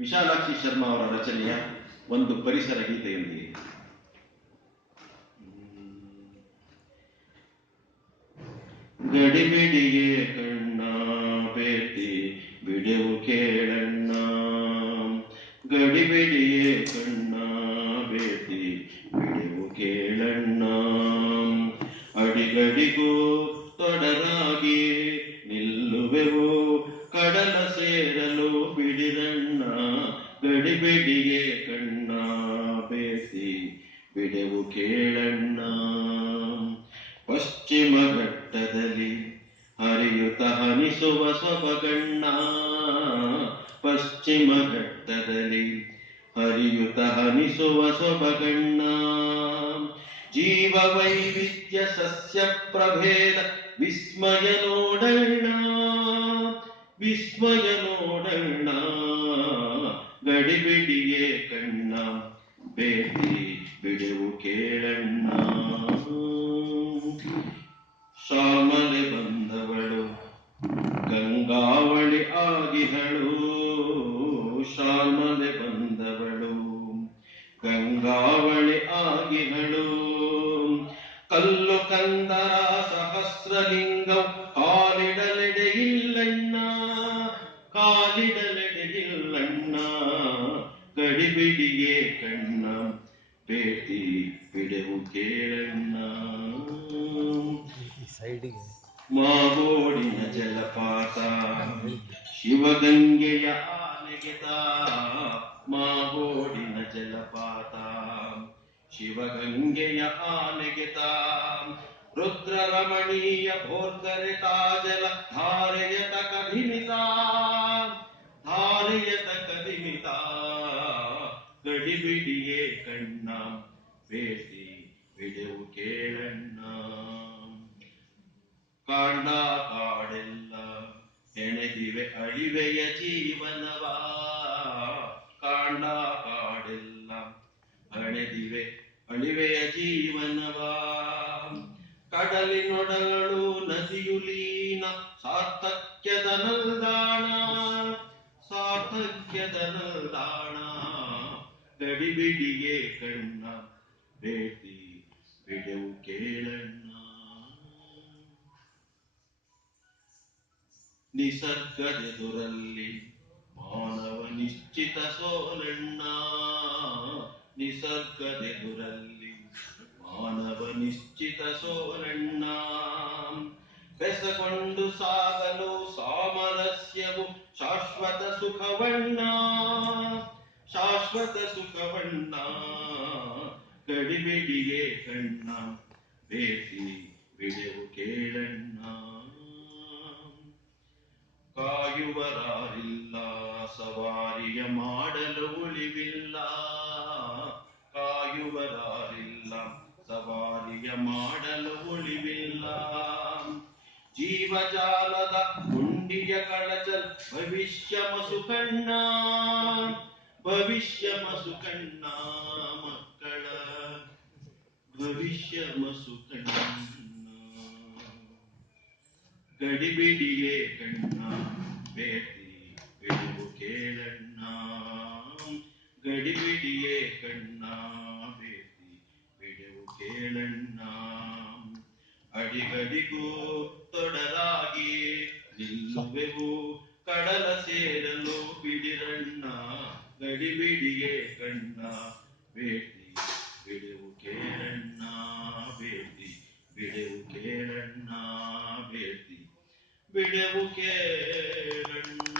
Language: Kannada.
ವಿಶಾಲಾಕ್ಷಿ ಶರ್ಮಾ ಅವರ ರಚನೆಯ ಒಂದು ಪರಿಸರ ಗೀತೆಯೊಂದಿಗೆ. ಗಡಿಬಿಡಿಗೆ ಕಣ್ಣ ಬೇತಿ ಬಿಡೆವು ಕೇಳಣ್ಣ, ಗಡಿಬಿಡಿಗೆ ಕಣ್ಣ ಬೇತಿ ಬಿಡೆವು ಕೇಳಣ್ಣ, ಅಡಿಗಡಿಗೂ ತೊಡರಾಗಿ ನಿಲ್ಲುವೆವು ಕಡಲ ಸೇರಲು ಬಿಡಿರಣ್ಣ, ಗಡಿಬಿಡಿಗೆ ಕಣ್ಣ ಬೇಸಿ ಬಿಡೆವು ಕೇಳಣ್ಣ. ಪಶ್ಚಿಮ ಘಟ್ಟದಲ್ಲಿ ಹರಿಯುತ್ತ ಹನಿಸುವ ಸೊಬಗಣ್ಣ, ಪಶ್ಚಿಮ ಘಟ್ಟದಲ್ಲಿ ಹರಿಯುತ್ತ ಹನಿಸುವ ಸೊಬಗಣ್ಣ, ಜೀವ ವೈವಿಧ್ಯ ಸಸ್ಯ ಪ್ರಭೇದ ವಿಸ್ಮಯ ನೋಡಣ್ಣ, ವಿಸ್ಮಯ ನೋಡಣ್ಣ, ಗಡಿಬಿಡಿಗೆ ಕಣ್ಣ ಬೇಟಿ ಬಿಡುವು ಕೇಳಣ್ಣ. ಶಾಮಲೆ ಬಂದವಳು ಗಂಗಾವಳಿ ಆಗಿಹಳು, ಶಾಮಲೆ ಬಂದವಳು ಗಂಗಾವಳಿ ಆಗಿಹಳು, ಕಲ್ಲು ಕಂದರ ಸಹಸ್ರಲಿಂಗಂ ಕಾಲಿಡಲೆಡೆಯಿಲ್ಲಣ್ಣ, ಕಾಲಿಡಲೆಡೆಯಿಲ್ಲಣ್ಣ, ಗಡಿಬಿಡಿಗೆ ಕಣ್ಣ ಬೇಟಿ ಬಿಡೆವು ಕೇಳಣ್ಣ. ಮಾಗೋಡಿನ ಜಲಪಾತ ಶಿವಗಂಗೆಯ ಆನೆಗೆತ, ಮಾಗೋಡಿನ ಜಲಪಾತ ಶಿವಗಂಗೆಯ ಆನೆಗೆತ, ರುದ್ರರಮಣೀಯ ಭೋರ್ಗರೆತ ಜಲ ಧಾರೆಯತ ಕಧಿಮಿತ, ಧಾರೆಯತ ಕಧಿಮಿತ, ಗಡಿಬಿಡಿಗೆ ಕಣ್ಣ ಬೇಟಿ ಬಿಡೆವು ಕೇಳಣ್ಣ. ಕಾಂಡ ಕಾಡೆಲ್ಲ ಹೆಣೆದಿವೆ ಅಳಿವೆಯ ಜೀವನವ, ಕಾಂಡ ಕಾಡೆಲ್ಲ ಹಣೆದಿವೆ ಅಳಿವೆಯ ಜೀವನವ, ಕಡಲಿನೊಡಗಳು ನದಿಯು ಲೀನ ಸಾರ್ಥಕ್ಯದ ನಲ್ದಾಣ, ಸಾರ್ಥಕ್ಯದ ನಲ್ದಾಣ, ಗಡಿಬಿಡಿಗೆ ಕಣ್ಣ ಬೇಟಿ ಬಿಡೆವು ಕೇಳಣ್ಣ. ನಿಸರ್ಗದೆದುರಲ್ಲಿ ಮಾನವ ನಿಶ್ಚಿತ ಸೋಲಣ್ಣ, ನಿಸರ್ಗದೆದುರಲ್ಲಿ ಮಾನವ ನಿಶ್ಚಿತ ಸೋಲಣ್ಣ, ಬೆಸಗೊಂಡು ಸಾಗಲು ಸಾಮರಸ್ಯವು ಶಾಶ್ವತ ಸುಖವಣ್ಣ, ಶಾಶ್ವತ ಸುಖವಣ್ಣ, ಗಡಿಬಿಡಿಗೆ ಕಣ್ಣ ಬೇಟಿ ಬಿಡೆವು ಕೇಳಣ್ಣ. ಕಾಯುವರಾರಿಲ್ಲ ಸವಾರಿಯ ಮಾಡಲು ಉಳಿವಿಲ್ಲ, ಕಾಯುವರಾರಿಲ್ಲ ಸವಾರಿಯ ಮಾಡಲು ಉಳಿವಿಲ್ಲ, ಜೀವಜಾಲದ ಗುಂಡಿಯ ಕಳಚಲ್ ಭವಿಷ್ಯ ಮಸುಕಣ್ಣ, ಭವಿಷ್ಯ ಮಸುಕಣ್ಣ, ಮಕ್ಕಳ ಭವಿಷ್ಯ ಮಸುಕಣ್ಣ, ಗಡಿಬಿಡಿಗೆ ಕಣ್ಣ ಬೇಟಿ ಬಿಡುವು ಕೇಳಣ್ಣ, ಗಡಿಬಿಡಿಗೆ ಕಣ್ಣ ಬೇಟಿ ಬಿಡುವು ಕೇಳಣ್ಣ, ಅಡಿಗಡಿಗೂ ತೊಡರಾಗಿ ನಿಲ್ಲುವೆವು ಕಡಲ ಸೇರಲು ಬಿಡಿರಣ್ಣ, ಗಡಿಬಿಡಿಗೆ ಕಣ್ಣ ಬೇಟಿ ಬಿಡುವು ಕೇಳಣ್ಣ, ಬೇಟಿ ಬಿಡುವು ಕೇಳಣ್ಣ, ಬೇಟಿ ಬಿಡುವು ಕೇಳಣ್ಣ.